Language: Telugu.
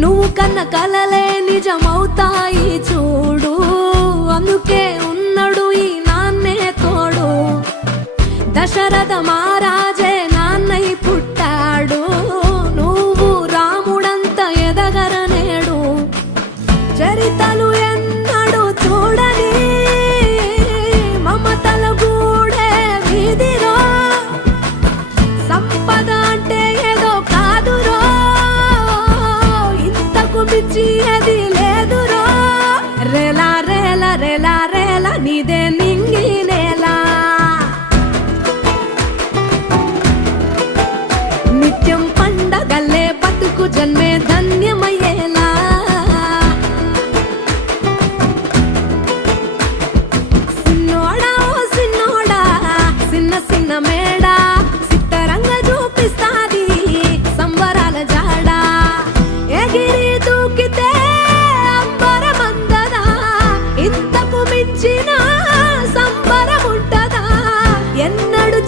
నువ్వు కన్న కలలే నిజమవుతాయి చూడు, అందుకే ఉన్నాడు ఈ నాన్నే తోడు. దశరథ మహారాజే నాన్నై పుట్టాడు, నువ్వు రాముడంత ఎదగరనేడు. చరితలు ఎన్నడు చూడని మమతల గూడే వీధిరో, సంపద అంటే ఏదో కాదురో, ఇంతకు మించి అది లేదురో. రేలా రేలా రేలా రేలా నీదే నింగి నేలా, నిత్యం పండగల్లే బతుకు జన్మే ధన్యమయ్యేలా. సిన్నోడా ఓ సిన్నోడా సిన్న సిన్న మేడా, సిత్తరంగా చూపిస్తాది సంబరాల జాడా. ఎగిరి దూకితే అంబరమందదా, ఇంతకు మించిన సంబరముంటదా. ఎన్నడు